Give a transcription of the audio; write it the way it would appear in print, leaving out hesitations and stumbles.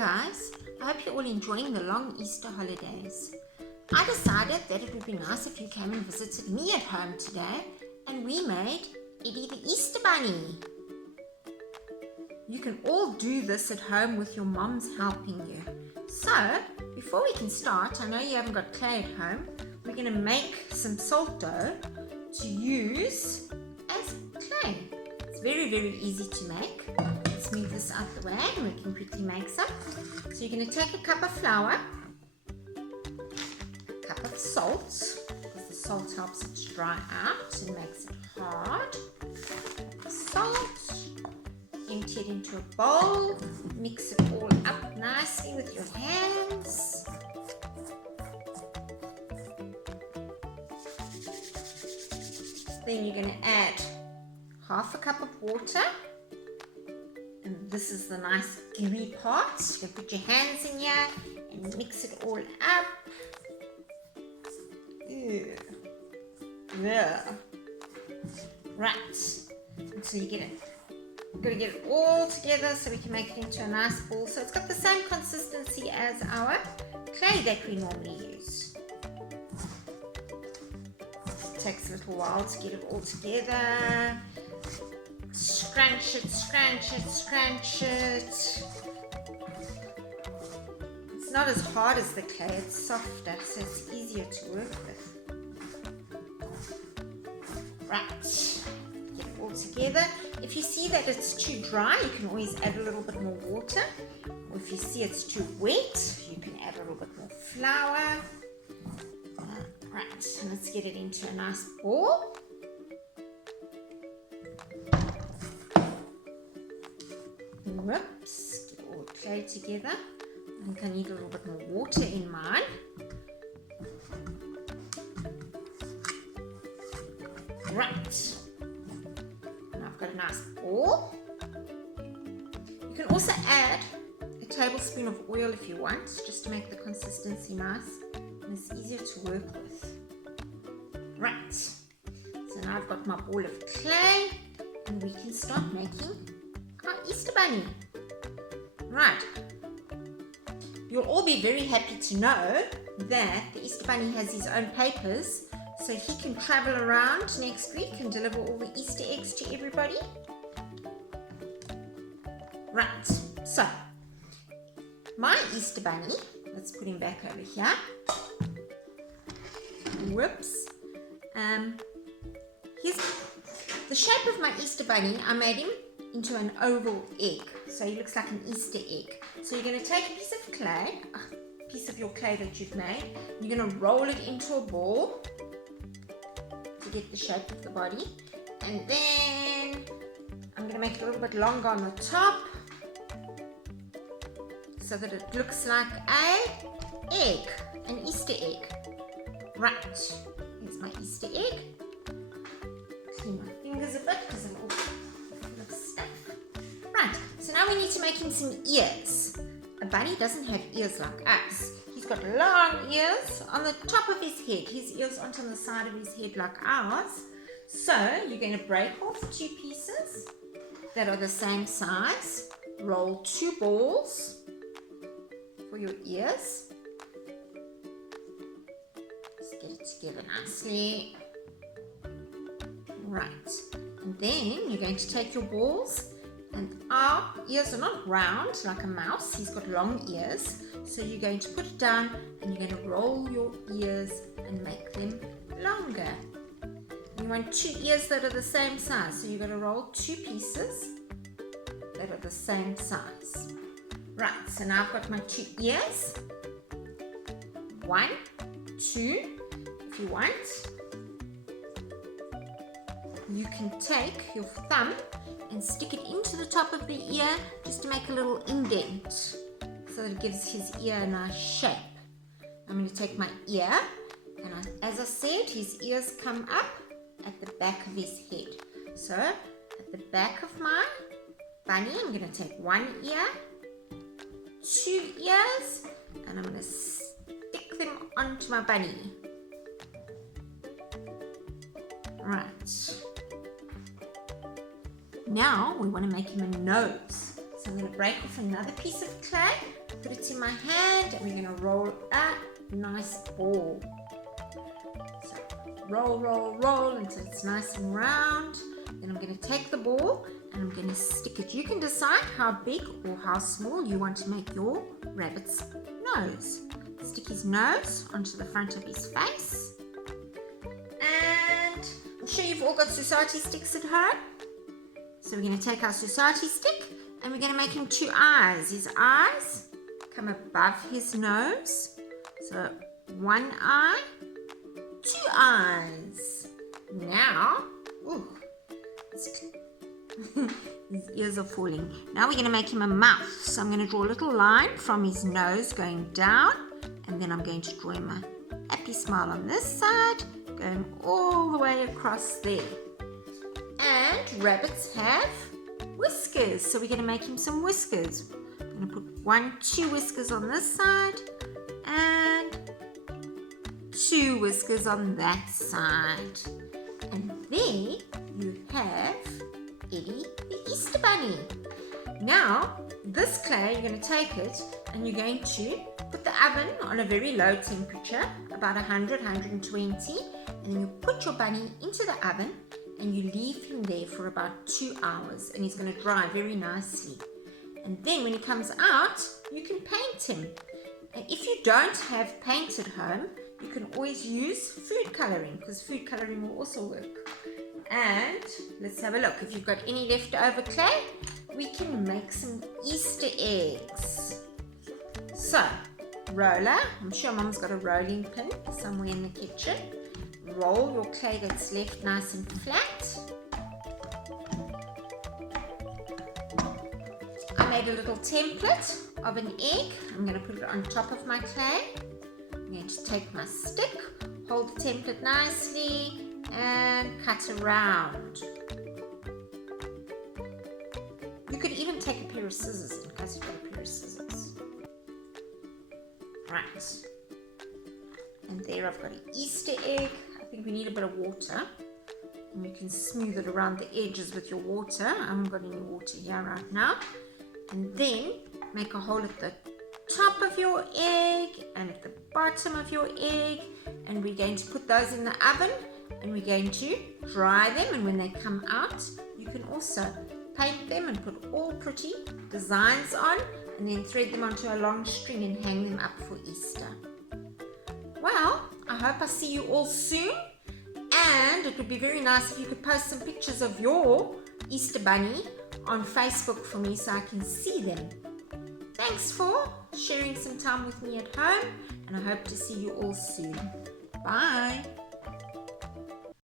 guys, I hope you're all enjoying the long Easter holidays. I decided that it would be nice if you came and visited me at home today and we made Ellie the Easter Bunny. You can all do this at home with your moms helping you. So, before we can start, I know you haven't got clay at home, we're going to make some salt dough to use as clay. It's very, very easy to make. Let's move this out the way and we can quickly make some. So you're going to take a cup of flour, a cup of salt, because the salt helps it to dry out and makes it hard. Salt, empty it into a bowl, mix it all up nicely with your hands. Then you're going to add half a cup of water, and this is the nice gooey part. You can put your hands in here and mix it all up. Yeah. Right, so you get it. You've got to get it all together so we can make it into a nice ball. So it's got the same consistency as our clay that we normally use. It takes a little while to get it all together. Scrunch it, scrunch it, scrunch it. It's not as hard as the clay, it's softer, so it's easier to work with. Right, get it all together. If you see that it's too dry, you can always add a little bit more water. Or if you see it's too wet, you can add a little bit more flour. Right, so let's get it into a nice ball. Whoops, get all the clay together. I think I need a little bit more water in mine. Right, and I've got a nice ball. You can also add a tablespoon of oil if you want, just to make the consistency nice and it's easier to work with. Right, so now I've got my ball of clay and we can start making our Easter Bunny. Right, you'll all be very happy to know that the Easter Bunny has his own papers, so he can travel around next week and deliver all the Easter eggs to everybody. Right, so my Easter Bunny, let's put him back over here. Whoops. The shape of my Easter Bunny, I made him into an oval egg, so he looks like an Easter egg. So you're going to take a piece of clay, a piece of your clay that you've made, you're going to roll it into a ball to get the shape of the body, and then I'm going to make it a little bit longer on the top so that it looks like an Easter egg. Right, here's my Easter egg. Clean my fingers a bit because I'm all full of stuff. Right, so now we need to make him some ears. A bunny doesn't have ears like us. He's got long ears on the top of his head. His ears aren't on the side of his head like ours. So you're going to break off 2 pieces that are the same size. Roll 2 balls for your ears. Just get it together nicely. Right, and then you're going to take your balls, and our ears are not round like a mouse. He's got long ears. So you're going to put it down and you're going to roll your ears and make them longer. You want 2 ears that are the same size. So you're going to roll 2 pieces that are the same size. Right, so now I've got my 2 ears. 1, 2, if you want. You can take your thumb and stick it into the top of the ear just to make a little indent so that it gives his ear a nice shape. I'm going to take my ear, and as I said, his ears come up at the back of his head. So at the back of my bunny, I'm going to take 1 ear, 2 ears, and I'm going to stick them onto my bunny. Right. Now we want to make him a nose. So I'm going to break off another piece of clay, put it in my hand, and we're going to roll a nice ball. So roll, roll, roll until it's nice and round. Then I'm going to take the ball and I'm going to stick it. You can decide how big or how small you want to make your rabbit's nose. Stick his nose onto the front of his face. And I'm sure you've all got society sticks at home. So we're going to take our society stick and we're going to make him two eyes. His eyes come above his nose. So one eye, two eyes. Now, his ears are falling. Now we're going to make him a mouth. So I'm going to draw a little line from his nose going down, and then I'm going to draw him a happy smile on this side, going all the way across there. And rabbits have whiskers, so we're going to make him some whiskers. I'm going to put 2 whiskers on this side and 2 whiskers on that side. And there you have Ellie the Easter Bunny. Now, this clay, you're going to take it and you're going to put the oven on a very low temperature, about 100, 120, and then you put your bunny into the oven and you leave him there for about 2 hours, and he's going to dry very nicely. And then when he comes out, you can paint him. And if you don't have paint at home, you can always use food coloring, because food coloring will also work. And let's have a look. If you've got any leftover clay, we can make some Easter eggs. So, roller. I'm sure Mom's got a rolling pin somewhere in the kitchen. Roll your clay that's left nice and flat. I made a little template of an egg. I'm going to put it on top of my clay. I'm going to take my stick, hold the template nicely, and cut around. You could even take a pair of scissors in case you've got a pair of scissors. Right. And there I've got an Easter egg. I think we need a bit of water. And you can smooth it around the edges with your water. I haven't got any water here right now. And then make a hole at the top of your egg and at the bottom of your egg. And we're going to put those in the oven. And we're going to dry them, and when they come out, you can also paint them and put all pretty designs on, and then thread them onto a long string and hang them up for Easter. Well, I hope I see you all soon, and it would be very nice if you could post some pictures of your Easter bunny on Facebook for me so I can see them. Thanks for sharing some time with me at home, and I hope to see you all soon. Bye.